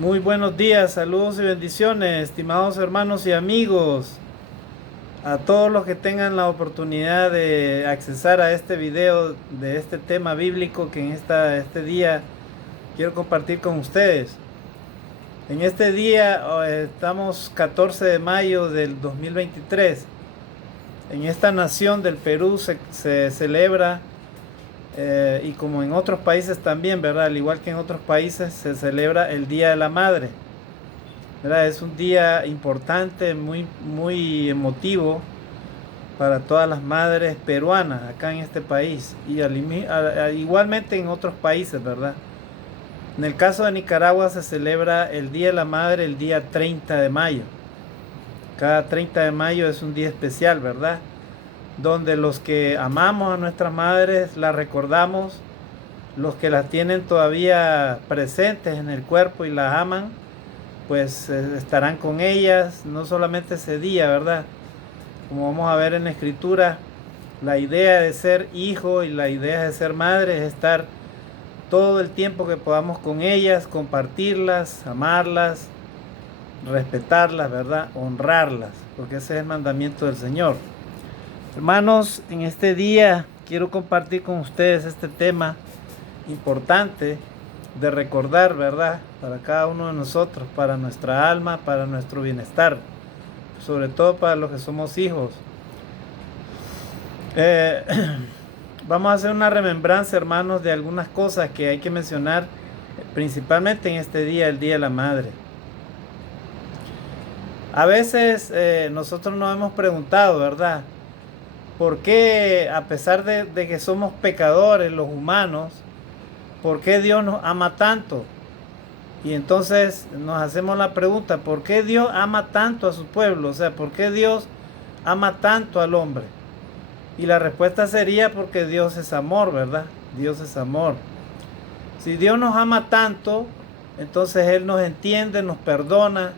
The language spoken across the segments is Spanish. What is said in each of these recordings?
Muy buenos días, saludos y bendiciones, estimados hermanos y amigos. A todos los que tengan la oportunidad de accesar a este video de este tema bíblico que en este día quiero compartir con ustedes. En este día estamos 14 de mayo del 2023. En esta nación del Perú se celebra, y como en otros países también, ¿verdad? Al igual que en otros países, se celebra el Día de la Madre. ¿Verdad? Es un día importante, muy emotivo para todas las madres peruanas acá en este país y igualmente en otros países, ¿verdad? En el caso de Nicaragua se celebra el Día de la Madre el día 30 de mayo. Cada 30 de mayo es un día especial, ¿verdad? Donde los que amamos a nuestras madres las recordamos, los que las tienen todavía presentes en el cuerpo y las aman, pues estarán con ellas, no solamente ese día, ¿verdad? Como vamos a ver en la escritura, la idea de ser hijo y la idea de ser madre es estar todo el tiempo que podamos con ellas, compartirlas, amarlas, respetarlas, ¿verdad? Honrarlas, porque ese es el mandamiento del Señor. Hermanos, en este día quiero compartir con ustedes este tema importante de recordar, ¿verdad? Para cada uno de nosotros, para nuestra alma, para nuestro bienestar, sobre todo para los que somos hijos. Eh, Vamos a hacer una remembranza, hermanos, de algunas cosas que hay que mencionar, principalmente en este día, el Día de la Madre. A veces nosotros nos hemos preguntado, ¿verdad? ¿Por qué, a pesar de que somos pecadores, los humanos, por qué Dios nos ama tanto? Y entonces nos hacemos la pregunta, ¿por qué Dios ama tanto a su pueblo? O sea, ¿por qué Dios ama tanto al hombre? Y la respuesta sería porque Dios es amor, ¿verdad? Dios es amor. Si Dios nos ama tanto, entonces Él nos entiende, nos perdona.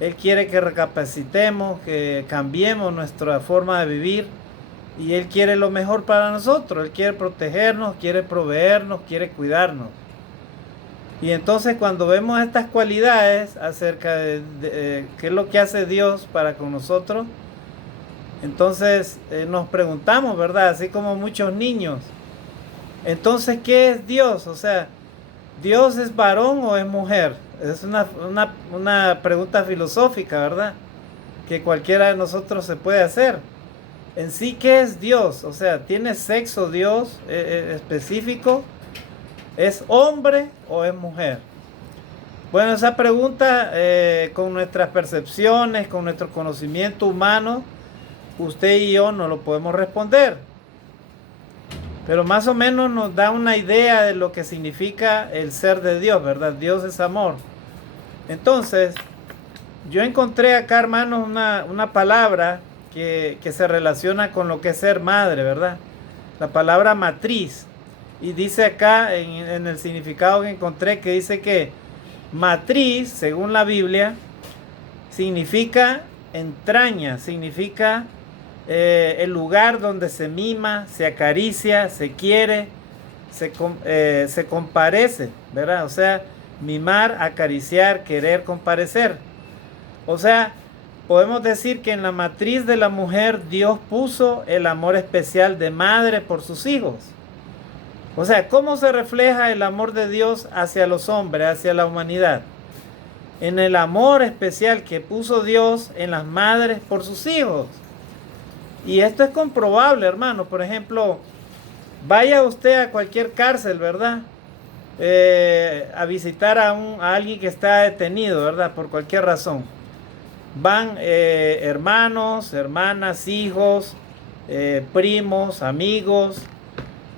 Él quiere que recapacitemos, que cambiemos nuestra forma de vivir. Y Él quiere lo mejor para nosotros. Él quiere protegernos, quiere proveernos, quiere cuidarnos. Y entonces cuando vemos estas cualidades acerca de qué es lo que hace Dios para con nosotros, entonces nos preguntamos, ¿verdad? Así como muchos niños. Entonces, ¿qué es Dios? O sea, ¿Dios es varón o es mujer? Es una pregunta filosófica, ¿verdad? Que cualquiera de nosotros se puede hacer. En sí, ¿qué es Dios? O sea, ¿tiene sexo Dios específico? ¿Es hombre o es mujer? Bueno, esa pregunta, con nuestras percepciones, con nuestro conocimiento humano, usted y yo no lo podemos responder. Pero más o menos nos da una idea de lo que significa el ser de Dios, ¿verdad? Dios es amor. Entonces, yo encontré acá, hermanos, una palabra que se relaciona con lo que es ser madre, ¿verdad? La palabra matriz. Y dice acá en el significado que encontré, que dice que matriz, según la Biblia, significa entraña, significa el lugar donde se mima, se acaricia, se quiere, se comparece, ¿verdad? O sea, mimar, acariciar, querer, comparecer. O sea, podemos decir que en la matriz de la mujer Dios puso el amor especial de madre por sus hijos. O sea, ¿cómo se refleja el amor de Dios hacia los hombres, hacia la humanidad? En el amor especial que puso Dios en las madres por sus hijos. Y esto es comprobable, hermano. Por ejemplo, vaya usted a cualquier cárcel, ¿verdad? A visitar a alguien que está detenido, ¿verdad? Por cualquier razón. Van hermanos, hermanas, hijos, primos, amigos,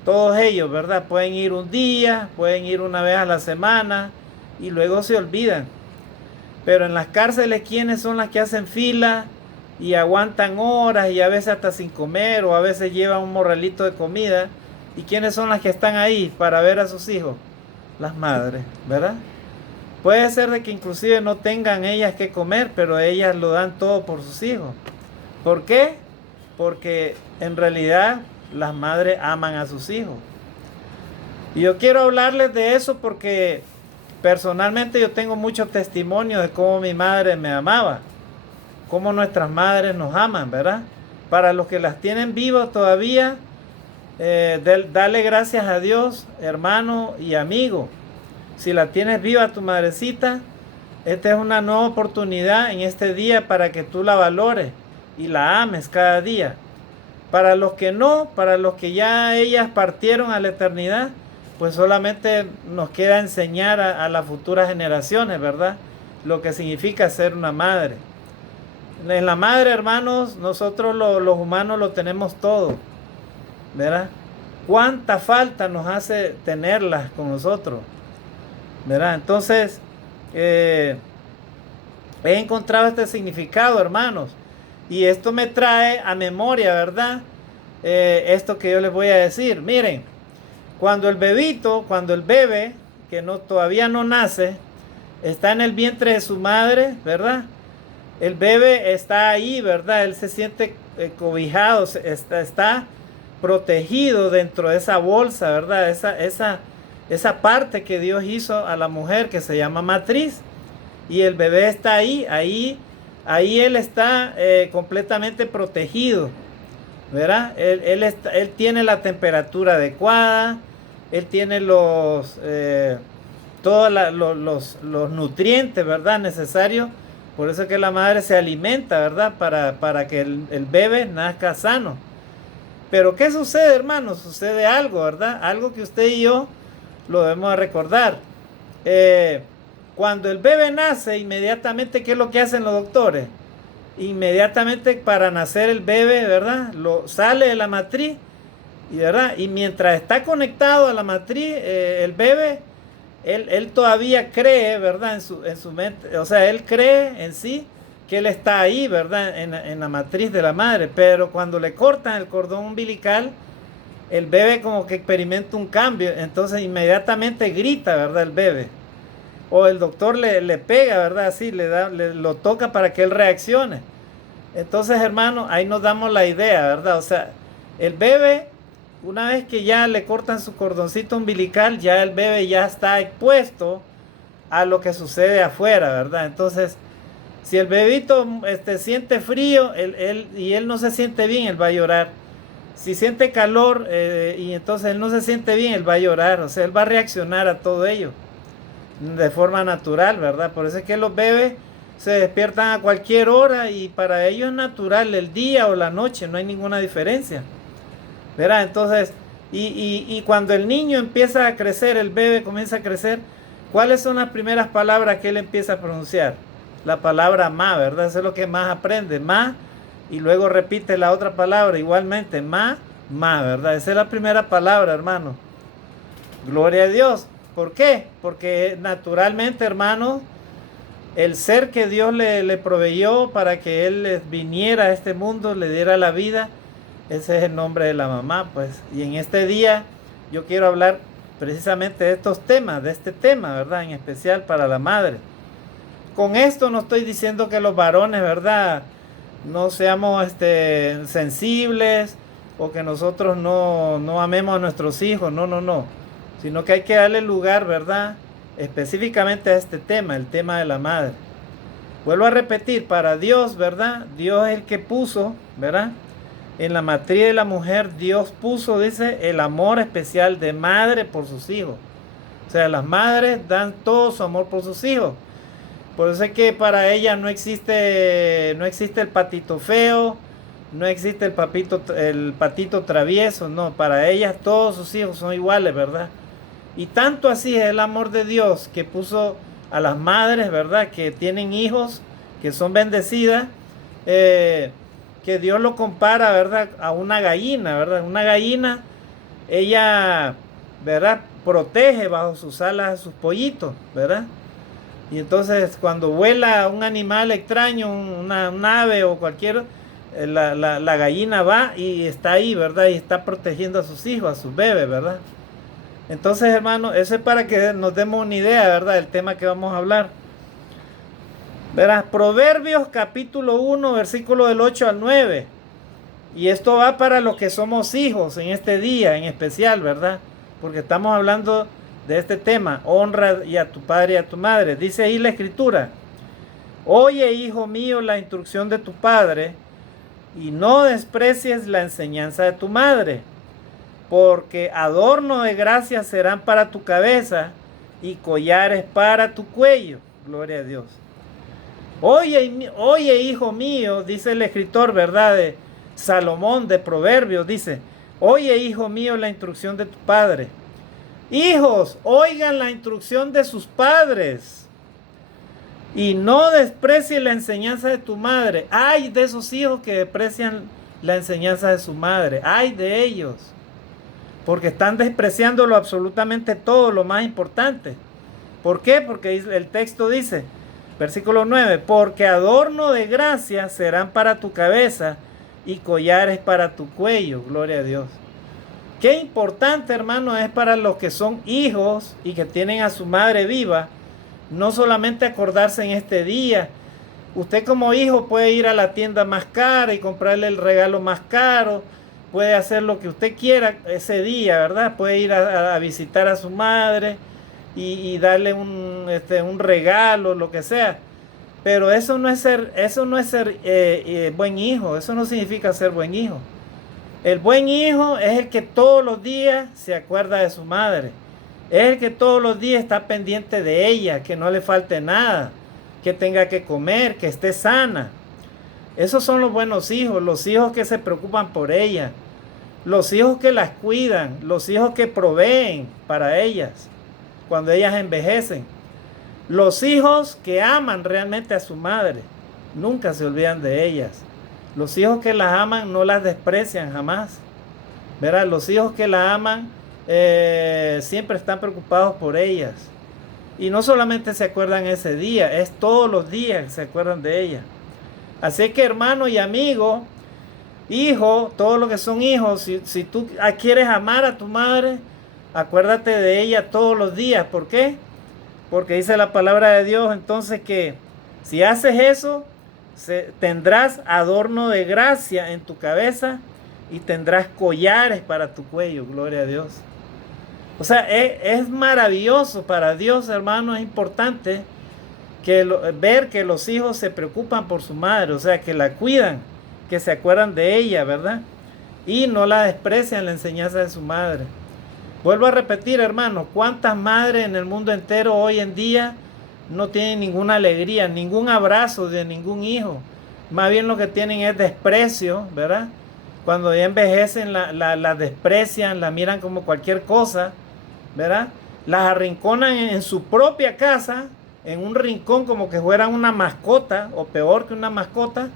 todos ellos, ¿verdad? Pueden ir un día, pueden ir una vez a la semana y luego se olvidan. Pero en las cárceles, ¿quiénes son las que hacen fila y aguantan horas y a veces hasta sin comer o a veces llevan un morralito de comida? ¿Y quiénes son las que están ahí para ver a sus hijos? Las madres, ¿verdad? Puede ser de que inclusive no tengan ellas que comer, pero ellas lo dan todo por sus hijos. ¿Por qué? Porque en realidad las madres aman a sus hijos. Y yo quiero hablarles de eso porque Personalmente yo tengo muchos testimonios de cómo mi madre me amaba, cómo nuestras madres nos aman, ¿verdad? Para los que las tienen vivas todavía, dale gracias a Dios, hermano y amigo. Si la tienes viva tu madrecita, esta es una nueva oportunidad en este día para que tú la valores y la ames cada día. Para los que no, para los que ya ellas partieron a la eternidad, pues solamente nos queda enseñar a las futuras generaciones, ¿verdad? Lo que significa ser una madre. En la madre, hermanos, nosotros los humanos lo tenemos todo, ¿verdad? Cuánta falta nos hace tenerlas con nosotros, ¿verdad? Entonces, he encontrado este significado, hermanos, y esto me trae a memoria, ¿verdad? Esto que yo les voy a decir. Miren, cuando el bebé, que todavía no nace, está en el vientre de su madre, ¿verdad? El bebé está ahí, ¿verdad? Él se siente cobijado, está protegido dentro de esa bolsa, ¿verdad? Esa parte que Dios hizo a la mujer que se llama matriz. Y el bebé está ahí él está completamente protegido, ¿verdad? Él tiene la temperatura adecuada, él tiene todos los nutrientes, ¿verdad? Necesarios. Por eso es que la madre se alimenta, ¿verdad? Para que el bebé nazca sano. Pero ¿qué sucede, hermanos? Sucede algo, ¿verdad? Algo que usted y yo lo debemos de recordar. Cuando el bebé nace, inmediatamente, ¿qué es lo que hacen los doctores? Inmediatamente para nacer el bebé, ¿verdad? Sale de la matriz, ¿verdad? Y mientras está conectado a la matriz, el bebé, él todavía cree, ¿verdad? En su mente, o sea, él cree en sí que él está ahí, ¿verdad? En la matriz de la madre. Pero cuando le cortan el cordón umbilical, el bebé como que experimenta un cambio. Entonces inmediatamente grita, ¿verdad? El bebé. O el doctor le pega, ¿verdad? Así, lo toca para que él reaccione. Entonces, hermano, ahí nos damos la idea, ¿verdad? O sea, el bebé, una vez que ya le cortan su cordoncito umbilical, ya el bebé ya está expuesto a lo que sucede afuera, ¿verdad? Entonces, si el bebito siente frío y él no se siente bien, él va a llorar. Si siente calor y entonces él no se siente bien, él va a llorar. O sea, él va a reaccionar a todo ello de forma natural, ¿verdad? Por eso es que los bebés se despiertan a cualquier hora y para ellos es natural el día o la noche, no hay ninguna diferencia, ¿verdad? Entonces, y cuando el niño empieza a crecer, el bebé comienza a crecer, ¿cuáles son las primeras palabras que él empieza a pronunciar? La palabra ma, ¿verdad? Eso es lo que más aprende, ma, y luego repite la otra palabra igualmente, ma, ¿verdad? Esa es la primera palabra, hermano. Gloria a Dios. ¿Por qué? Porque naturalmente, hermano, el ser que Dios le proveyó para que él viniera a este mundo, le diera la vida, ese es el nombre de la mamá, pues. Y en este día yo quiero hablar precisamente de estos temas, de este tema, ¿verdad? En especial para la madre. Con esto no estoy diciendo que los varones, ¿verdad?, no seamos sensibles o que nosotros no amemos a nuestros hijos, no. Sino que hay que darle lugar, ¿verdad?, específicamente a este tema, el tema de la madre. Vuelvo a repetir, para Dios, ¿verdad?, Dios es el que puso, ¿verdad?, en la matriz de la mujer, Dios puso, dice, el amor especial de madre por sus hijos. O sea, las madres dan todo su amor por sus hijos. Por eso es que para ella no existe el patito feo, no existe el patito travieso, no. Para ellas todos sus hijos son iguales, ¿verdad? Y tanto así es el amor de Dios que puso a las madres, ¿verdad?, que tienen hijos, que son bendecidas, que Dios lo compara, ¿verdad?, a una gallina, ¿verdad? Una gallina, ella, ¿verdad?, protege bajo sus alas a sus pollitos, ¿verdad? Y entonces cuando vuela un animal extraño, un ave o cualquier, la gallina va y está ahí, ¿verdad? Y está protegiendo a sus hijos, a sus bebés, ¿verdad? Entonces, hermano, eso es para que nos demos una idea, ¿verdad?, del tema que vamos a hablar. Verás, Proverbios capítulo 1, versículo del 8 al 9. Y esto va para los que somos hijos en este día en especial, ¿verdad? Porque estamos hablando de este tema, honra y a tu padre y a tu madre. Dice ahí la escritura: oye, hijo mío, la instrucción de tu padre y no desprecies la enseñanza de tu madre, porque adorno de gracia serán para tu cabeza y collares para tu cuello. Gloria a Dios. Oye, hijo mío, dice el escritor, ¿verdad? De Salomón, de Proverbios, dice: oye, hijo mío, la instrucción de tu padre. Hijos, oigan la instrucción de sus padres y no desprecien la enseñanza de tu madre. Ay de esos hijos que desprecian la enseñanza de su madre. Ay de ellos, porque están despreciándolo absolutamente todo, lo más importante. ¿Por qué? Porque el texto dice, versículo 9, porque adorno de gracia serán para tu cabeza y collares para tu cuello. Gloria a Dios. Qué importante, hermano, es para los que son hijos y que tienen a su madre viva, no solamente acordarse en este día. Usted como hijo puede ir a la tienda más cara y comprarle el regalo más caro, puede hacer lo que usted quiera ese día, ¿verdad? Puede ir a visitar a su madre y darle un regalo, lo que sea. Pero eso no es ser buen hijo, eso no significa ser buen hijo. El buen hijo es el que todos los días se acuerda de su madre. Es el que todos los días está pendiente de ella, que no le falte nada, que tenga que comer, que esté sana. Esos son los buenos hijos, los hijos que se preocupan por ella, los hijos que las cuidan, los hijos que proveen para ellas cuando ellas envejecen. Los hijos que aman realmente a su madre, nunca se olvidan de ellas. Los hijos que las aman no las desprecian jamás. ¿Verdad? Los hijos que las aman siempre están preocupados por ellas. Y no solamente se acuerdan ese día, es todos los días que se acuerdan de ellas. Así que, hermano y amigo, hijo, todos los que son hijos, si tú quieres amar a tu madre, acuérdate de ella todos los días. ¿Por qué? Porque dice la palabra de Dios entonces que si haces eso, tendrás adorno de gracia en tu cabeza y tendrás collares para tu cuello. Gloria a Dios. O sea, es maravilloso para Dios, hermano. Es importante ver que los hijos se preocupan por su madre, o sea, que la cuidan, que se acuerdan de ella, ¿verdad? Y no la desprecian la enseñanza de su madre. Vuelvo a repetir, hermano, cuántas madres en el mundo entero hoy en día no tienen ninguna alegría, ningún abrazo de ningún hijo. Más bien lo que tienen es desprecio, ¿verdad? Cuando ya envejecen la desprecian, la miran como cualquier cosa, ¿verdad? Las arrinconan en su propia casa, en un rincón como que fueran una mascota, o peor que una mascota,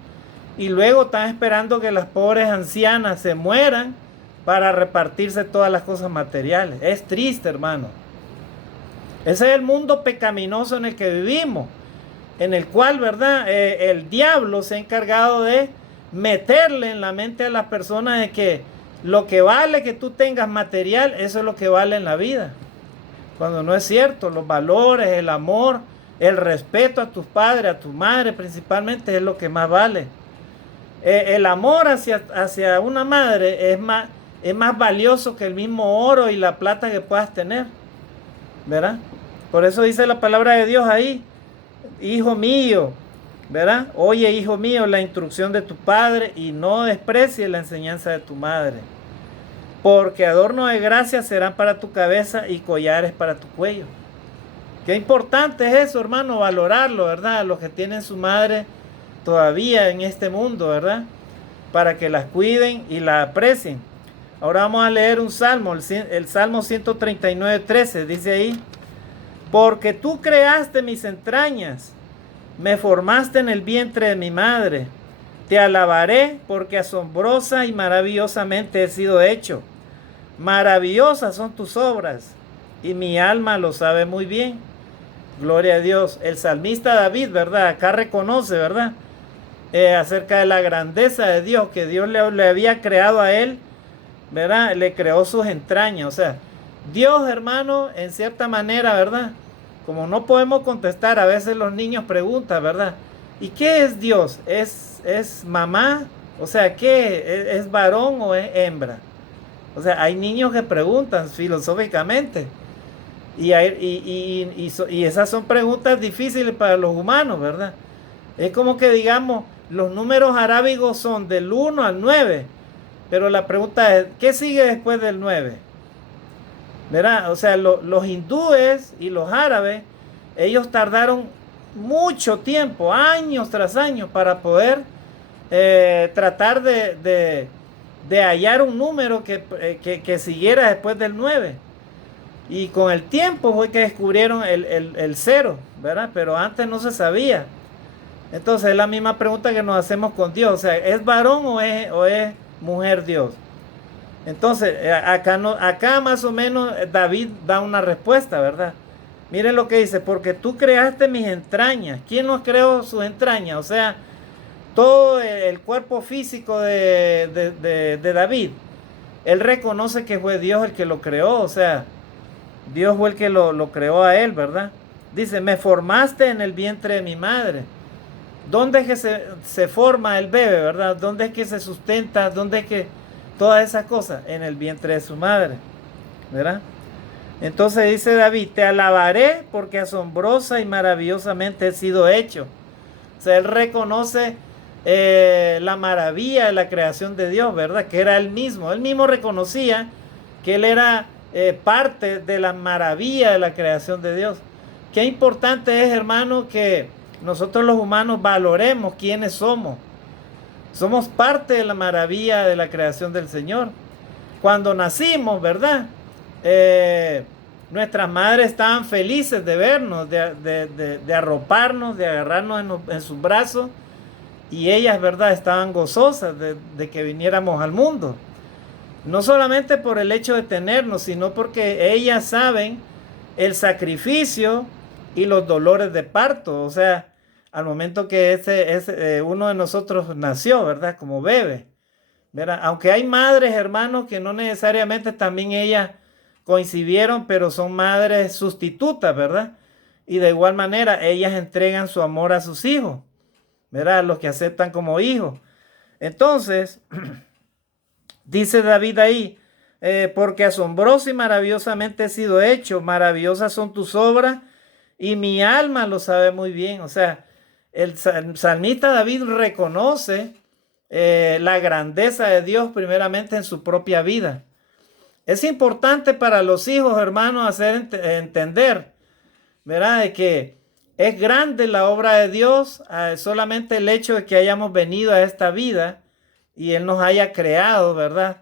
y luego están esperando que las pobres ancianas se mueran para repartirse todas las cosas materiales. Es triste, hermano. Ese es el mundo pecaminoso en el que vivimos, en el cual, ¿verdad? El diablo se ha encargado de meterle en la mente a las personas de que lo que vale que tú tengas material, eso es lo que vale en la vida. Cuando no es cierto, los valores, el amor, el respeto a tus padres, a tu madre principalmente es lo que más vale. El amor hacia una madre es más valioso que el mismo oro y la plata que puedas tener, ¿verdad? Por eso dice la palabra de Dios ahí: hijo mío, ¿verdad? Oye, hijo mío, la instrucción de tu padre y no desprecies la enseñanza de tu madre, porque adorno de gracia serán para tu cabeza y collares para tu cuello. Qué importante es eso, hermano, valorarlo, ¿verdad? Los que tienen su madre todavía en este mundo, ¿verdad? Para que las cuiden y la aprecien. Ahora vamos a leer un salmo, el Salmo 139:13, dice ahí: porque tú creaste mis entrañas, me formaste en el vientre de mi madre. Te alabaré porque asombrosa y maravillosamente he sido hecho. Maravillosas son tus obras y mi alma lo sabe muy bien. Gloria a Dios. El salmista David, ¿verdad? Acá reconoce, ¿verdad? Acerca de la grandeza de Dios, que Dios le había creado a él, ¿verdad? Le creó sus entrañas. O sea, Dios, hermano, en cierta manera, ¿verdad? Como no podemos contestar, a veces los niños preguntan, ¿verdad? ¿Y qué es Dios? ¿Es mamá? O sea, ¿qué? ¿Es varón o es hembra? O sea, hay niños que preguntan filosóficamente. Y esas son preguntas difíciles para los humanos, ¿verdad? Es como que digamos, los números arábigos son del 1 al 9, pero la pregunta es, ¿qué sigue después del 9? ¿Verdad? O sea, los hindúes y los árabes, ellos tardaron mucho tiempo, años tras años, para poder tratar de hallar un número que siguiera después del 9. Y con el tiempo fue que descubrieron el 0, ¿verdad? Pero antes no se sabía. Entonces es la misma pregunta que nos hacemos con Dios. O sea, ¿es varón o es mujer Dios? Entonces, acá más o menos David da una respuesta, ¿verdad? Miren lo que dice, porque tú creaste mis entrañas. ¿Quién nos creó sus entrañas? O sea, todo el cuerpo físico de David. Él reconoce que fue Dios el que lo creó, o sea, Dios fue el que lo creó a él, ¿verdad? Dice, me formaste en el vientre de mi madre. ¿Dónde es que se forma el bebé, verdad? ¿Dónde es que se sustenta? ¿Dónde es que todas esas cosas? En el vientre de su madre, ¿verdad? Entonces dice David, te alabaré porque asombrosa y maravillosamente he sido hecho. O sea, él reconoce la maravilla de la creación de Dios, ¿verdad? Que era él mismo. Él mismo reconocía que él era parte de la maravilla de la creación de Dios. Qué importante es, hermano, que nosotros los humanos valoremos quiénes somos. Somos parte de la maravilla de la creación del Señor. Cuando nacimos, ¿verdad? Nuestras madres estaban felices de vernos, de arroparnos, de agarrarnos en sus brazos. Y ellas, ¿verdad? Estaban gozosas de que viniéramos al mundo. No solamente por el hecho de tenernos, sino porque ellas saben el sacrificio y los dolores de parto. O sea, al momento que uno de nosotros nació, ¿verdad? Como bebé, ¿verdad? Aunque hay madres, hermanos, que no necesariamente también ellas coincidieron, pero son madres sustitutas, ¿verdad? Y de igual manera, ellas entregan su amor a sus hijos, ¿verdad? Los que aceptan como hijos. Entonces, dice David ahí, porque asombroso y maravillosamente he sido hecho, maravillosas son tus obras y mi alma lo sabe muy bien. O sea, el salmista David reconoce la grandeza de Dios primeramente en su propia vida. Es importante para los hijos, hermanos, hacer entender, ¿verdad? De que es grande la obra de Dios, solamente el hecho de que hayamos venido a esta vida y Él nos haya creado, ¿verdad?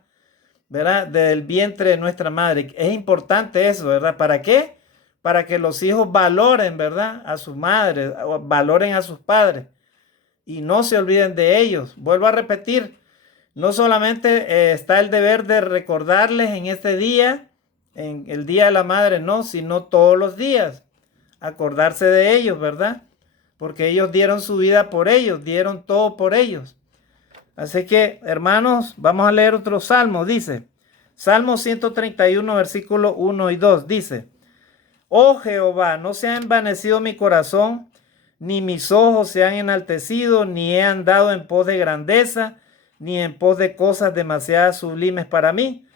¿Verdad? Del vientre de nuestra madre. Es importante eso, ¿verdad? ¿Para qué? Para que los hijos valoren, ¿verdad? A su madre, valoren a sus padres y no se olviden de ellos. Vuelvo a repetir, no solamente está el deber de recordarles en este día, en el Día de la Madre, no, sino todos los días. Acordarse de ellos, ¿verdad? Porque ellos dieron su vida por ellos, dieron todo por ellos. Así que, hermanos, vamos a leer otro salmo. Dice, Salmo 131, versículo 1 y 2, dice, oh Jehová, no se ha envanecido mi corazón, ni mis ojos se han enaltecido, ni he andado en pos de grandeza, ni en pos de cosas demasiadas sublimes para mí.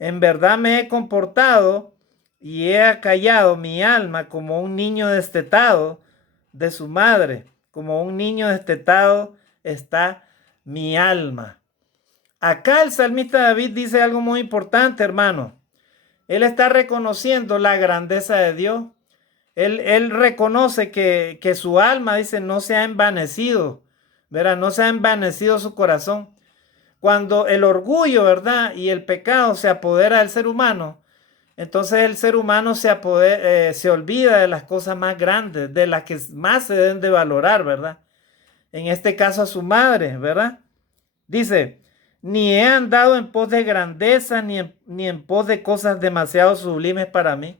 En verdad me he comportado y he acallado mi alma como un niño destetado de su madre, como un niño destetado está mi alma. Acá el salmista David dice algo muy importante, hermano. Él está reconociendo la grandeza de Dios. Él reconoce que su alma, dice, no se ha envanecido, ¿verdad? No se ha envanecido su corazón. Cuando el orgullo, ¿verdad? Y el pecado se apodera del ser humano, entonces el ser humano se olvida de las cosas más grandes, de las que más se deben de valorar, ¿verdad? En este caso a su madre, ¿verdad? Dice, ni he andado en pos de grandeza, ni en pos de cosas demasiado sublimes para mí.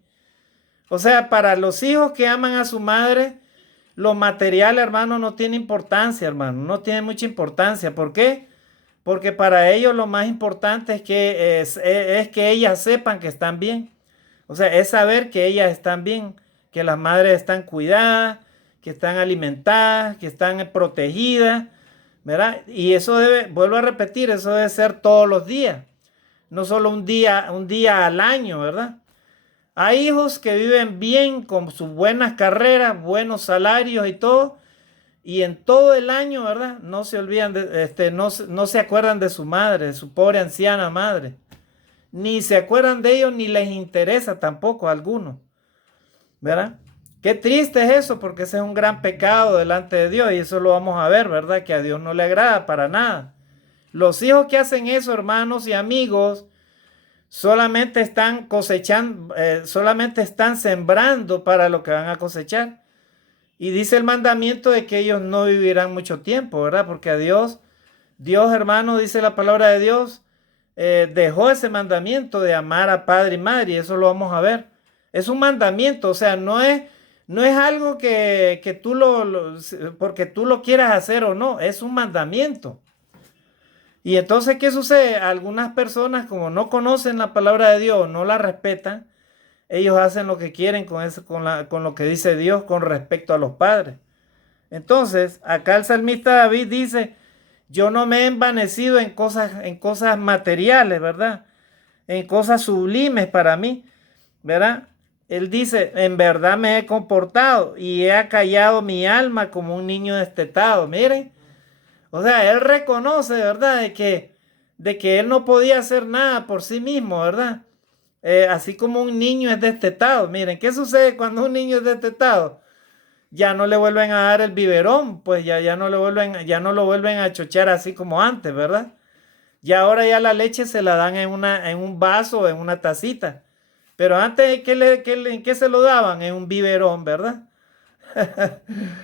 O sea, para los hijos que aman a su madre, lo material, hermano, no tiene importancia, hermano. No tiene mucha importancia. ¿Por qué? Porque para ellos lo más importante es que ellas sepan que están bien. O sea, es saber que ellas están bien, que las madres están cuidadas, que están alimentadas, que están protegidas, ¿verdad? Y eso vuelvo a repetir, eso debe ser todos los días, no solo un día al año, ¿verdad? Hay hijos que viven bien con sus buenas carreras, buenos salarios y todo, y en todo el año, ¿verdad? No se olvidan no se acuerdan de su madre, de su pobre anciana madre. Ni se acuerdan de ellos, ni les interesa tampoco a algunos, ¿verdad? Qué triste es eso, porque ese es un gran pecado delante de Dios, y eso lo vamos a ver, ¿verdad? Que a Dios no le agrada para nada. Los hijos que hacen eso, hermanos y amigos, solamente están cosechando, solamente están sembrando para lo que van a cosechar. Y dice el mandamiento de que ellos no vivirán mucho tiempo, ¿verdad? Porque a Dios, hermano, dice la palabra de Dios, dejó ese mandamiento de amar a padre y madre, y eso lo vamos a ver. Es un mandamiento, o sea, no es algo que tú porque tú lo quieras hacer o no, es un mandamiento. Y entonces, ¿qué sucede? Algunas personas, como no conocen la palabra de Dios, no la respetan, ellos hacen lo que quieren con lo que dice Dios con respecto a los padres. Entonces, acá el salmista David dice, yo no me he envanecido en cosas materiales, ¿verdad? En cosas sublimes para mí, ¿verdad? Él dice, en verdad me he comportado y he acallado mi alma como un niño destetado. Miren, o sea, él reconoce, ¿verdad? De que él no podía hacer nada por sí mismo, ¿verdad? Así como un niño es destetado. Miren, ¿qué sucede cuando un niño es destetado? Ya no le vuelven a dar el biberón, pues ya no lo vuelven a chochar así como antes, ¿verdad? Y ahora ya la leche se la dan en un vaso o en una tacita. Pero antes, ¿en qué se lo daban? En un biberón, ¿verdad?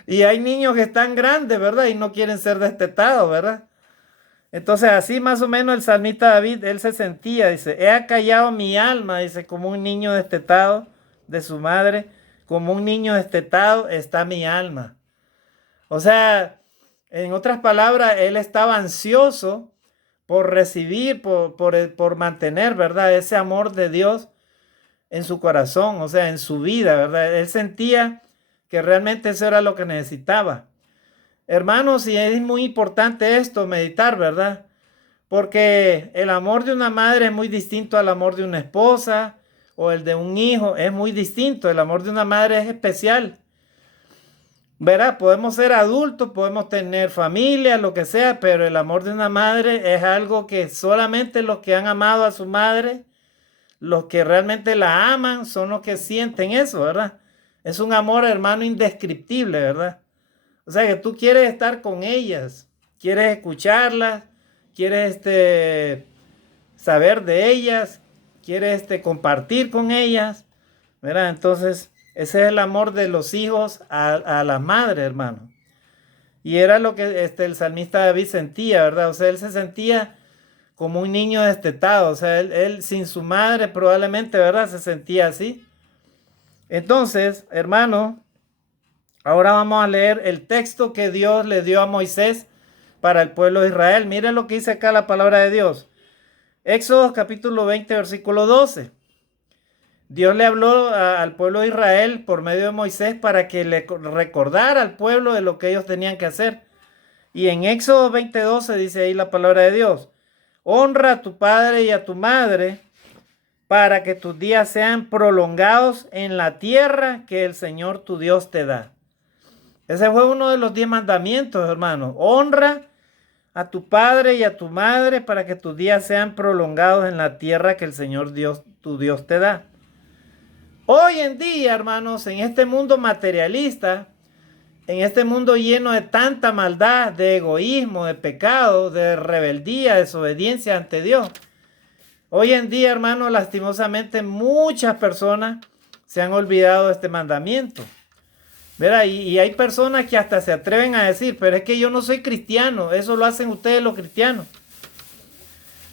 Y hay niños que están grandes, ¿verdad? Y no quieren ser destetados, ¿verdad? Entonces así más o menos el salmista David, él se sentía, dice, he acallado mi alma, dice, como un niño destetado de su madre, como un niño destetado está mi alma. O sea, en otras palabras, él estaba ansioso por recibir, por mantener, ¿verdad? Ese amor de Dios en su corazón, o sea, en su vida, ¿verdad? Él sentía que realmente eso era lo que necesitaba. Hermanos, y es muy importante esto, meditar, ¿verdad? Porque el amor de una madre es muy distinto al amor de una esposa o el de un hijo, es muy distinto. El amor de una madre es especial. ¿Verdad? Podemos ser adultos, podemos tener familia, lo que sea, pero el amor de una madre es algo que solamente los que han amado a su madre, los que realmente la aman, son los que sienten eso, ¿verdad? Es un amor, hermano, indescriptible, ¿verdad? O sea, que tú quieres estar con ellas, quieres escucharlas, quieres saber de ellas, quieres compartir con ellas, ¿verdad? Entonces, ese es el amor de los hijos a la madre, hermano. Y era lo que el salmista David sentía, ¿verdad? O sea, él se sentía como un niño destetado, o sea, él sin su madre probablemente, ¿verdad? Se sentía así. Entonces, hermano, ahora vamos a leer el texto que Dios le dio a Moisés para el pueblo de Israel. Miren lo que dice acá la palabra de Dios. Éxodo capítulo 20, versículo 12. Dios le habló al pueblo de Israel por medio de Moisés para que le recordara al pueblo de lo que ellos tenían que hacer. Y en Éxodo 20:12 dice ahí la palabra de Dios. Honra a tu padre y a tu madre para que tus días sean prolongados en la tierra que el Señor tu Dios te da. Ese fue uno de los 10 mandamientos, hermanos. Honra a tu padre y a tu madre para que tus días sean prolongados en la tierra que el Señor Dios, tu Dios te da. Hoy en día, hermanos, en este mundo materialista, en este mundo lleno de tanta maldad, de egoísmo, de pecado, de rebeldía, desobediencia ante Dios. Hoy en día, hermanos, lastimosamente muchas personas se han olvidado de este mandamiento. ¿Verdad? Y hay personas que hasta se atreven a decir, pero es que yo no soy cristiano, eso lo hacen ustedes los cristianos.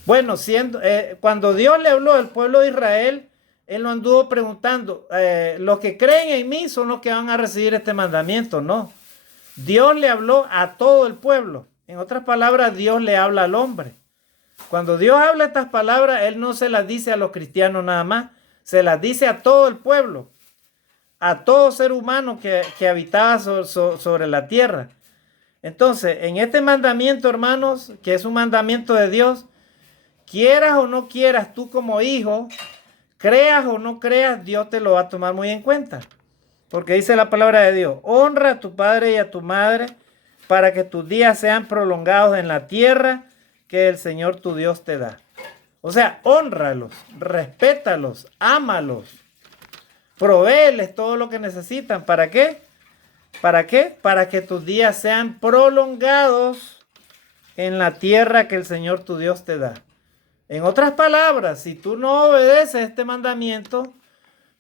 Bueno, cuando Dios le habló al pueblo de Israel, Él no anduvo preguntando, los que creen en mí son los que van a recibir este mandamiento, no. Dios le habló a todo el pueblo. En otras palabras, Dios le habla al hombre. Cuando Dios habla estas palabras, Él no se las dice a los cristianos nada más, se las dice a todo el pueblo, a todo ser humano que habitaba sobre la tierra. Entonces, en este mandamiento, hermanos, que es un mandamiento de Dios, quieras o no quieras, tú como hijo, creas o no creas, Dios te lo va a tomar muy en cuenta. Porque dice la palabra de Dios, honra a tu padre y a tu madre para que tus días sean prolongados en la tierra que el Señor tu Dios te da. O sea, hónralos, respétalos, ámalos, provéeles todo lo que necesitan. ¿Para qué? ¿Para qué? Para que tus días sean prolongados en la tierra que el Señor tu Dios te da. En otras palabras, si tú no obedeces este mandamiento,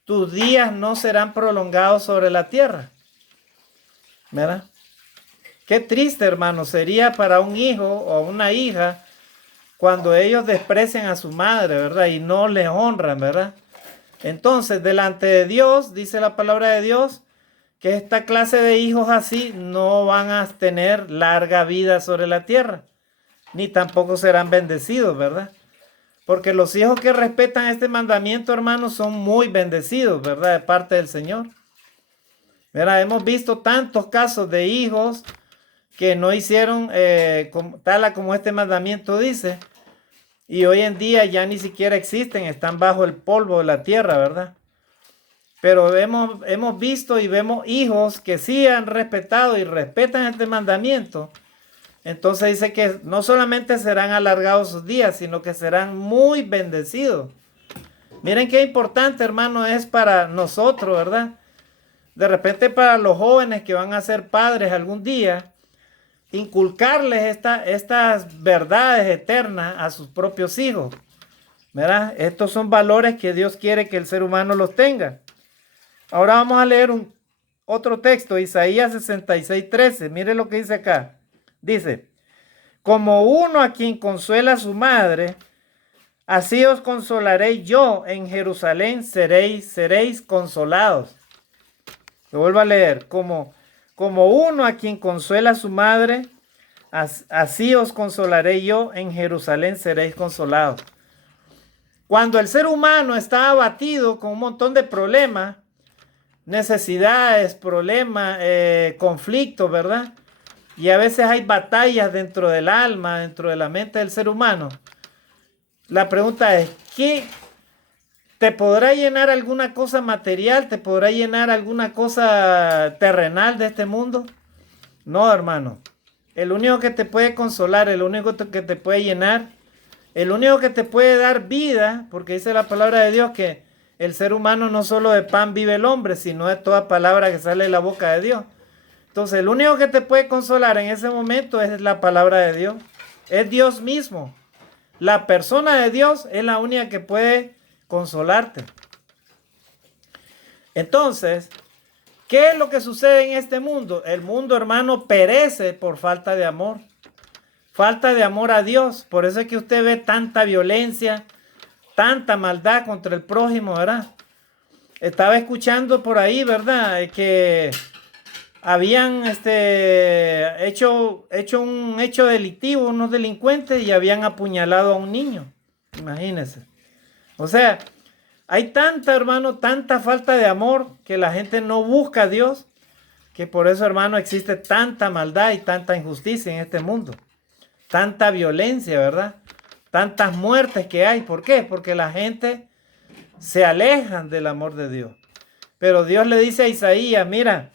tus días no serán prolongados sobre la tierra. ¿Verdad? Qué triste, hermano, sería para un hijo o una hija cuando ellos desprecian a su madre, ¿verdad? Y no les honran, ¿verdad? Entonces, delante de Dios, dice la palabra de Dios, que esta clase de hijos así no van a tener larga vida sobre la tierra, ni tampoco serán bendecidos, ¿verdad? Porque los hijos que respetan este mandamiento, hermanos, son muy bendecidos, ¿verdad? De parte del Señor. ¿Verdad? Hemos visto tantos casos de hijos que no hicieron tal como este mandamiento dice, y hoy en día ya ni siquiera existen, están bajo el polvo de la tierra, ¿verdad? Pero hemos visto y vemos hijos que sí han respetado y respetan este mandamiento. Entonces dice que no solamente serán alargados sus días, sino que serán muy bendecidos. Miren qué importante, hermano, es para nosotros, ¿verdad? De repente para los jóvenes que van a ser padres algún día, inculcarles estas verdades eternas a sus propios hijos, ¿verdad? Estos son valores que Dios quiere que el ser humano los tenga. Ahora vamos a leer otro texto, Isaías 66:13. Mire lo que dice acá. Dice, como uno a quien consuela a su madre, así os consolaré yo en Jerusalén, seréis consolados. Lo vuelvo a leer, como uno a quien consuela a su madre, así os consolaré yo en Jerusalén, seréis consolados. Cuando el ser humano está abatido con un montón de problemas, necesidades, problemas, conflictos, ¿verdad? Y a veces hay batallas dentro del alma, dentro de la mente del ser humano. La pregunta es, ¿qué te podrá llenar alguna cosa material? ¿Te podrá llenar alguna cosa terrenal de este mundo? No, hermano. El único que te puede consolar, el único que te puede llenar, el único que te puede dar vida, porque dice la palabra de Dios que el ser humano no solo de pan vive el hombre, sino de toda palabra que sale de la boca de Dios. Entonces, el único que te puede consolar en ese momento es la palabra de Dios. Es Dios mismo. La persona de Dios es la única que puede consolarte. Entonces, ¿qué es lo que sucede en este mundo? El mundo, hermano, perece por falta de amor. Falta de amor a Dios. Por eso es que usted ve tanta violencia, tanta maldad contra el prójimo, ¿verdad? Estaba escuchando por ahí, ¿verdad? Que habían hecho un hecho delictivo, unos delincuentes, y habían apuñalado a un niño. Imagínense. O sea, hay tanta, hermano, tanta falta de amor que la gente no busca a Dios, que por eso, hermano, existe tanta maldad y tanta injusticia en este mundo. Tanta violencia, ¿verdad? Tantas muertes que hay. ¿Por qué? Porque la gente se aleja del amor de Dios. Pero Dios le dice a Isaías, mira,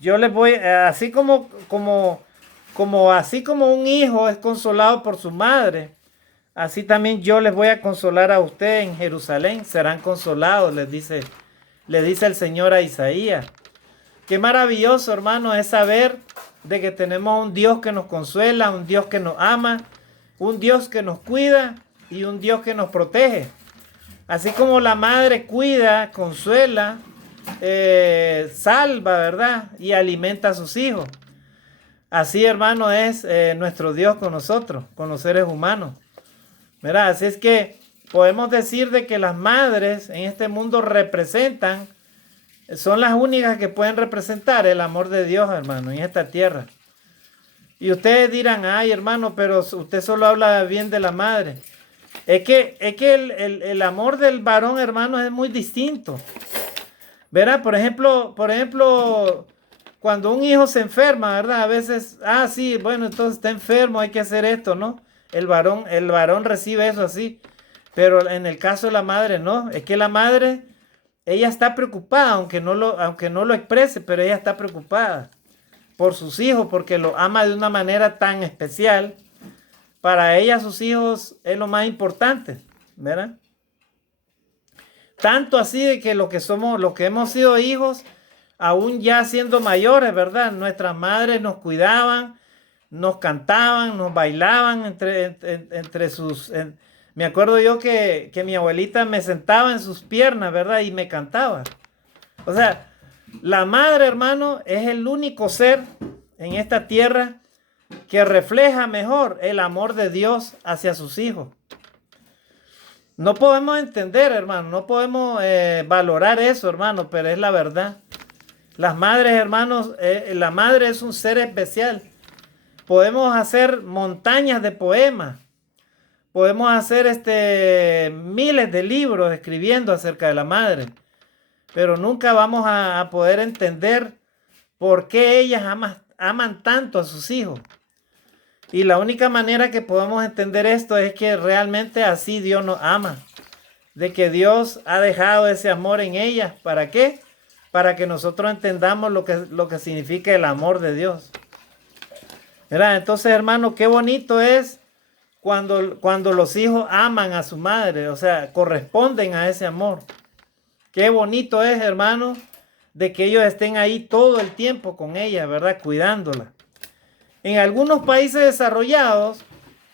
yo les voy, así como un hijo es consolado por su madre, así también yo les voy a consolar a ustedes en Jerusalén, serán consolados, le dice el Señor a Isaías. Qué maravilloso, hermano, es saber de que tenemos un Dios que nos consuela, un Dios que nos ama, un Dios que nos cuida y un Dios que nos protege. Así como la madre cuida, consuela, salva, ¿verdad? Y alimenta a sus hijos. Así, hermano, es nuestro Dios con nosotros, con los seres humanos, ¿verdad? Así es que podemos decir de que las madres en este mundo son las únicas que pueden representar el amor de Dios, hermano, en esta tierra. Y ustedes dirán, ay, hermano, pero usted solo habla bien de la madre. Es que el amor del varón, hermano, es muy distinto. ¿Verdad? Por ejemplo, cuando un hijo se enferma, ¿verdad? A veces, sí, bueno, entonces está enfermo, hay que hacer esto, ¿no? El varón recibe eso así. Pero en el caso de la madre, no. Es que la madre, ella está preocupada, aunque no lo exprese, pero ella está preocupada por sus hijos, porque los ama de una manera tan especial. Para ella, sus hijos es lo más importante, ¿verdad? Tanto así de que los que hemos sido hijos, aún ya siendo mayores, ¿verdad? Nuestras madres nos cuidaban, nos cantaban, nos bailaban entre sus... me acuerdo yo que mi abuelita me sentaba en sus piernas, ¿verdad? Y me cantaba. O sea, la madre, hermano, es el único ser en esta tierra que refleja mejor el amor de Dios hacia sus hijos. No podemos entender, hermano, no podemos valorar eso, hermano, pero es la verdad. Las madres, hermanos, la madre es un ser especial. Podemos hacer montañas de poemas. Podemos hacer miles de libros escribiendo acerca de la madre. Pero nunca vamos a poder entender por qué ellas aman tanto a sus hijos. Y la única manera que podemos entender esto es que realmente así Dios nos ama. De que Dios ha dejado ese amor en ellas. ¿Para qué? Para que nosotros entendamos lo que significa el amor de Dios. ¿Verdad? Entonces, hermano, qué bonito es cuando los hijos aman a su madre. O sea, corresponden a ese amor. Qué bonito es, hermano, de que ellos estén ahí todo el tiempo con ella, ¿verdad? Cuidándola. En algunos países desarrollados,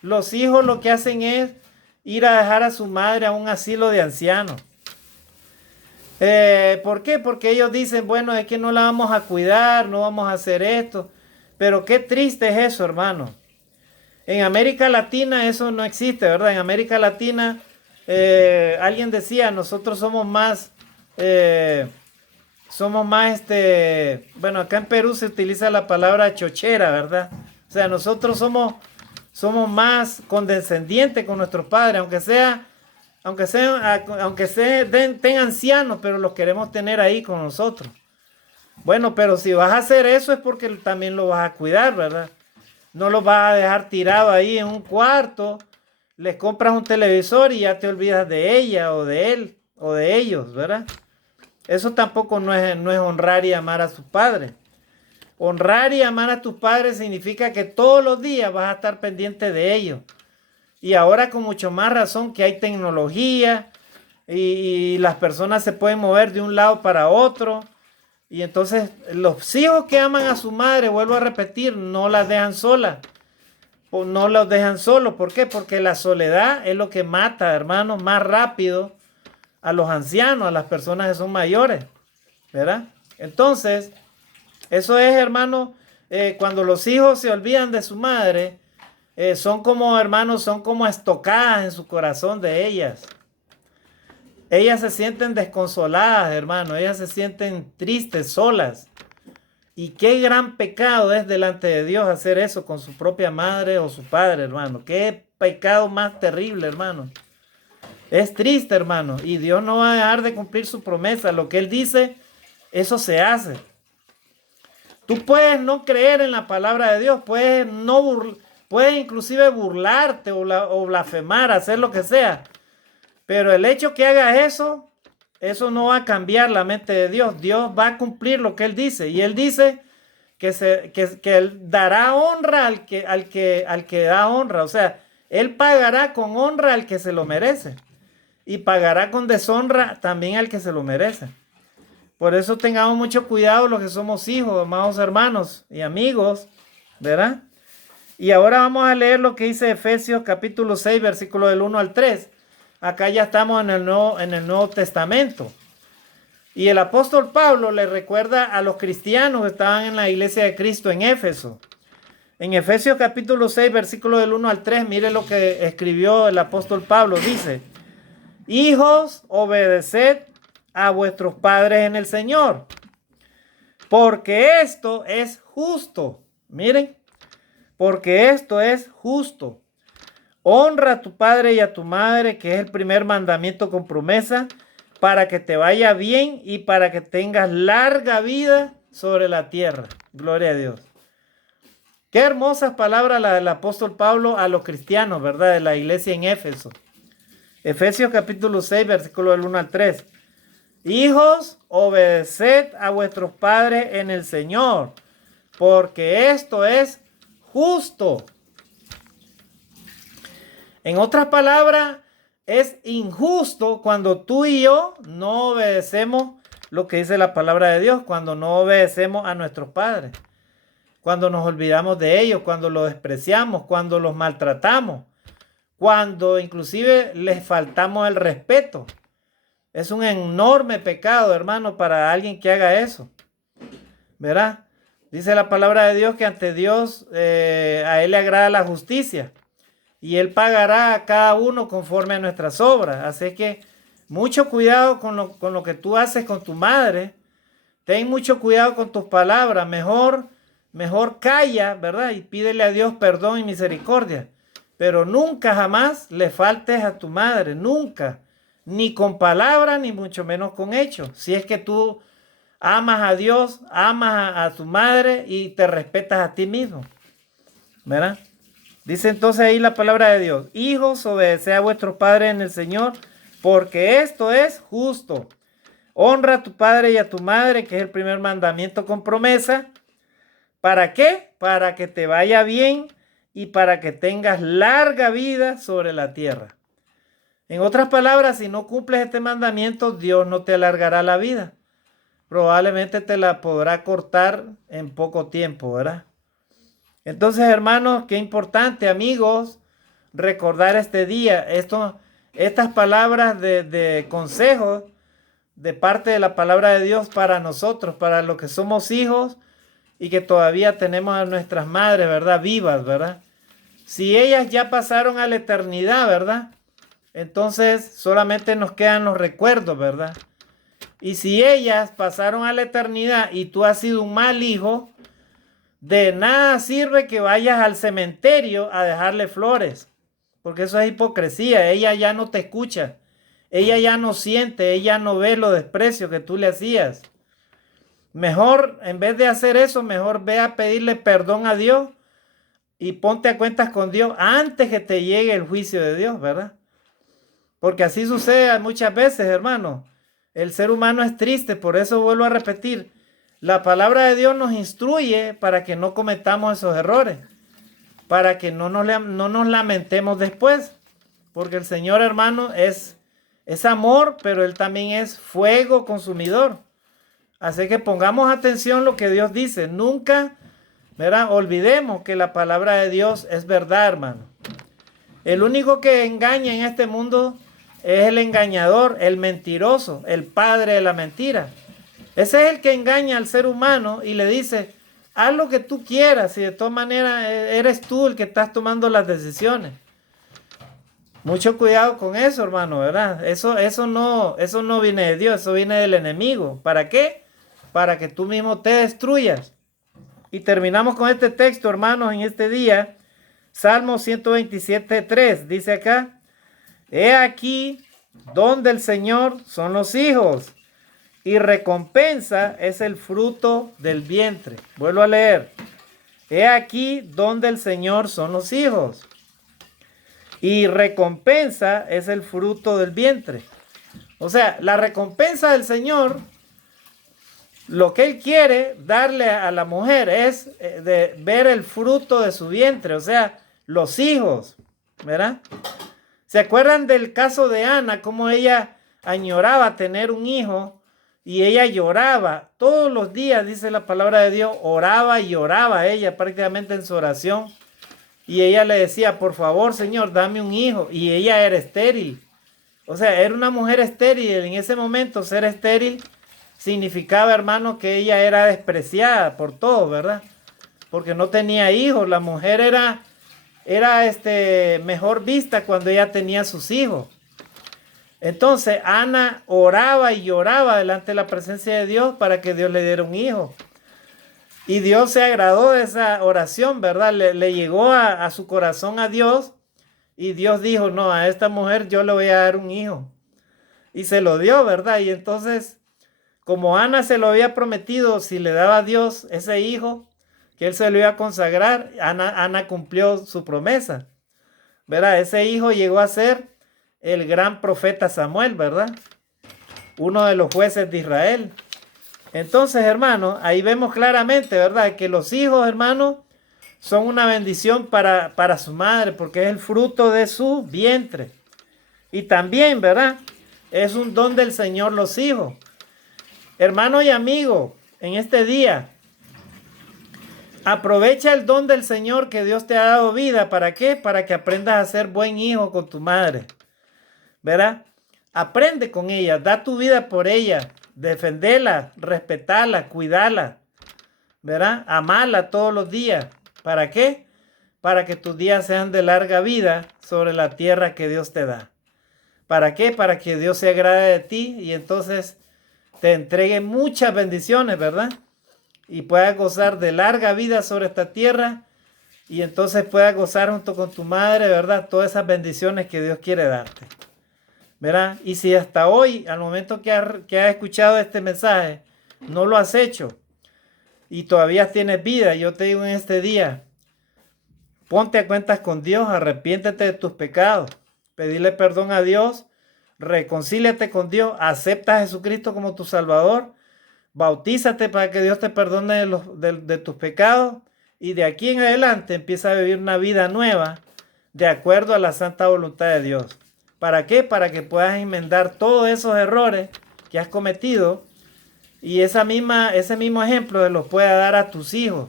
los hijos lo que hacen es ir a dejar a su madre a un asilo de ancianos. ¿Por qué? Porque ellos dicen, bueno, es que no la vamos a cuidar, no vamos a hacer esto. Pero qué triste es eso, hermano. En América Latina eso no existe, ¿verdad? En América Latina, alguien decía, nosotros somos más, bueno, acá en Perú se utiliza la palabra chochera, ¿verdad? O sea, nosotros somos más condescendientes con nuestros padres, tengan ancianos, pero los queremos tener ahí con nosotros. Bueno, pero si vas a hacer eso es porque también lo vas a cuidar, ¿verdad? No los vas a dejar tirado ahí en un cuarto, les compras un televisor y ya te olvidas de ella o de él o de ellos, ¿verdad? Eso tampoco no es honrar y amar a sus padres. Honrar y amar a tus padres significa que todos los días vas a estar pendiente de ellos. Y ahora con mucho más razón que hay tecnología y las personas se pueden mover de un lado para otro. Y entonces los hijos que aman a su madre, vuelvo a repetir, no las dejan solas. O no los dejan solos. ¿Por qué? Porque la soledad es lo que mata, hermano, más rápido a los ancianos, a las personas que son mayores. ¿Verdad? Entonces, eso es, hermano, cuando los hijos se olvidan de su madre, son como, hermanos, son como estocadas en su corazón de ellas. Ellas se sienten desconsoladas, hermano. Ellas se sienten tristes, solas. Y qué gran pecado es delante de Dios hacer eso con su propia madre o su padre, hermano. Qué pecado más terrible, hermano. Es triste, hermano. Y Dios no va a dejar de cumplir su promesa. Lo que Él dice, eso se hace. Tú puedes no creer en la palabra de Dios. Puedes inclusive burlarte o blasfemar, hacer lo que sea. Pero el hecho que hagas eso no va a cambiar la mente de Dios. Dios va a cumplir lo que Él dice. Y Él dice que Él dará honra al que da honra. O sea, Él pagará con honra al que se lo merece. Y pagará con deshonra también al que se lo merece. Por eso tengamos mucho cuidado los que somos hijos, amados hermanos y amigos, ¿verdad? Y ahora vamos a leer lo que dice Efesios capítulo 6, versículo del 1 al 3. Acá ya estamos en el Nuevo Testamento. Y el apóstol Pablo le recuerda a los cristianos que estaban en la iglesia de Cristo en Éfeso. En Efesios capítulo 6, versículo del 1 al 3, mire lo que escribió el apóstol Pablo. Dice, hijos, obedeced a vuestros padres en el Señor, porque esto es justo. Miren, porque esto es justo. Honra a tu padre y a tu madre, que es el primer mandamiento con promesa, para que te vaya bien y para que tengas larga vida sobre la tierra. Gloria a Dios. Qué hermosas palabras las del apóstol Pablo a los cristianos, ¿verdad? De la iglesia en Éfeso. Efesios capítulo 6, versículo del 1 al 3. Hijos, obedeced a vuestros padres en el Señor, porque esto es justo. En otras palabras, es injusto cuando tú y yo no obedecemos lo que dice la palabra de Dios, cuando no obedecemos a nuestros padres, cuando nos olvidamos de ellos, cuando los despreciamos, cuando los maltratamos, cuando inclusive les faltamos el respeto. Es un enorme pecado, hermano, para alguien que haga eso. ¿Verdad? Dice la palabra de Dios que ante Dios a Él le agrada la justicia. Y Él pagará a cada uno conforme a nuestras obras. Así que mucho cuidado con lo que tú haces con tu madre. Ten mucho cuidado con tus palabras. Mejor calla, ¿verdad? Y pídele a Dios perdón y misericordia. Pero nunca jamás le faltes a tu madre. Nunca. Ni con palabras, ni mucho menos con hechos. Si es que tú amas a Dios, amas a tu madre y te respetas a ti mismo. ¿Verdad? Dice entonces ahí la palabra de Dios. Hijos, obedeced a vuestros padres en el Señor, porque esto es justo. Honra a tu padre y a tu madre, que es el primer mandamiento con promesa. ¿Para qué? Para que te vaya bien y para que tengas larga vida sobre la tierra. En otras palabras, si no cumples este mandamiento, Dios no te alargará la vida. Probablemente te la podrá cortar en poco tiempo, ¿verdad? Entonces, hermanos, qué importante, amigos, recordar este día, estas palabras de consejo de parte de la palabra de Dios para nosotros, para los que somos hijos y que todavía tenemos a nuestras madres, ¿verdad? Vivas, ¿verdad? Si ellas ya pasaron a la eternidad, ¿verdad? Entonces solamente nos quedan los recuerdos, ¿verdad? Y si ellas pasaron a la eternidad y tú has sido un mal hijo, de nada sirve que vayas al cementerio a dejarle flores, porque eso es hipocresía. Ella ya no te escucha, ella ya no siente, ella no ve los desprecios que tú le hacías. Mejor, en vez de hacer eso, mejor ve a pedirle perdón a Dios y ponte a cuentas con Dios antes que te llegue el juicio de Dios, ¿verdad? Porque así sucede muchas veces, hermano. El ser humano es triste, por eso vuelvo a repetir. La palabra de Dios nos instruye para que no cometamos esos errores, para que no nos lamentemos después, porque el Señor, hermano, es amor, pero Él también es fuego consumidor. Así que pongamos atención a lo que Dios dice. Nunca, ¿verdad? Olvidemos que la palabra de Dios es verdad, hermano. El único que engaña en este mundo es el engañador, el mentiroso, el padre de la mentira. Ese es el que engaña al ser humano y le dice, haz lo que tú quieras y de todas maneras eres tú el que estás tomando las decisiones. Mucho cuidado con eso, hermano, ¿verdad? Eso no viene de Dios, eso viene del enemigo. ¿Para qué? Para que tú mismo te destruyas. Y terminamos con este texto, hermanos, en este día. Salmo 127:3 dice acá, he aquí donde el Señor son los hijos y recompensa es el fruto del vientre. Vuelvo a leer. He aquí donde el Señor son los hijos y recompensa es el fruto del vientre. O sea, la recompensa del Señor, lo que Él quiere darle a la mujer es de ver el fruto de su vientre, o sea, los hijos, ¿verdad? ¿Se acuerdan del caso de Ana, cómo ella añoraba tener un hijo y ella lloraba todos los días, dice la palabra de Dios, oraba y oraba ella prácticamente en su oración y ella le decía, por favor, Señor, dame un hijo, y ella era estéril, o sea, era una mujer estéril. En ese momento ser estéril significaba, hermano, que ella era despreciada por todos, ¿verdad? Porque no tenía hijos. La mujer era mejor vista cuando ella tenía sus hijos. Entonces Ana oraba y lloraba delante de la presencia de Dios para que Dios le diera un hijo. Y Dios se agradó de esa oración, ¿verdad? Le llegó a su corazón a Dios. Y Dios dijo, no, a esta mujer yo le voy a dar un hijo. Y se lo dio, ¿verdad? Y entonces, como Ana se lo había prometido, si le daba a Dios ese hijo, que él se lo iba a consagrar, Ana cumplió su promesa, ¿verdad? Ese hijo llegó a ser el gran profeta Samuel, ¿verdad? Uno de los jueces de Israel. Entonces, hermanos, ahí vemos claramente, ¿verdad? Que los hijos, hermanos, son una bendición para su madre, porque es el fruto de su vientre. Y también, ¿verdad? Es un don del Señor los hijos. Hermano y amigo, en este día, aprovecha el don del Señor que Dios te ha dado vida. ¿Para qué? Para que aprendas a ser buen hijo con tu madre. ¿Verdad? Aprende con ella, da tu vida por ella, defendela, respetala, cuidala, ¿verdad? Amala todos los días. ¿Para qué? Para que tus días sean de larga vida sobre la tierra que Dios te da. ¿Para qué? Para que Dios se agrade de ti y entonces te entregue muchas bendiciones, ¿verdad? Y puedas gozar de larga vida sobre esta tierra y entonces puedas gozar junto con tu madre, ¿verdad? Todas esas bendiciones que Dios quiere darte, ¿verdad? Y si hasta hoy, al momento que has escuchado este mensaje, no lo has hecho y todavía tienes vida, yo te digo en este día, ponte a cuentas con Dios, arrepiéntete de tus pecados, pedirle perdón a Dios, reconcíliate con Dios, acepta a Jesucristo como tu Salvador, bautízate para que Dios te perdone de tus pecados y de aquí en adelante empieza a vivir una vida nueva de acuerdo a la santa voluntad de Dios. ¿Para qué? Para que puedas enmendar todos esos errores que has cometido y ese mismo ejemplo los pueda dar a tus hijos.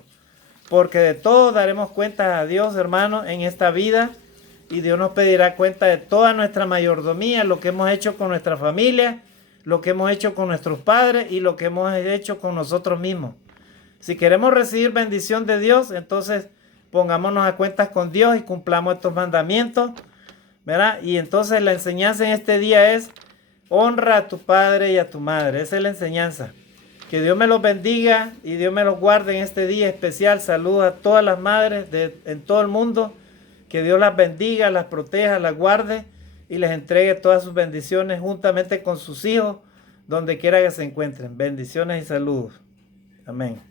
Porque de todo daremos cuenta a Dios, hermano, en esta vida. Y Dios nos pedirá cuenta de toda nuestra mayordomía, lo que hemos hecho con nuestra familia, lo que hemos hecho con nuestros padres y lo que hemos hecho con nosotros mismos. Si queremos recibir bendición de Dios, entonces pongámonos a cuentas con Dios y cumplamos estos mandamientos, ¿verdad? Y entonces la enseñanza en este día es: honra a tu padre y a tu madre. Esa es la enseñanza. Que Dios me los bendiga y Dios me los guarde en este día especial. Saludos a todas las madres en todo el mundo. Que Dios las bendiga, las proteja, las guarde y les entregue todas sus bendiciones juntamente con sus hijos, donde quiera que se encuentren. Bendiciones y saludos. Amén.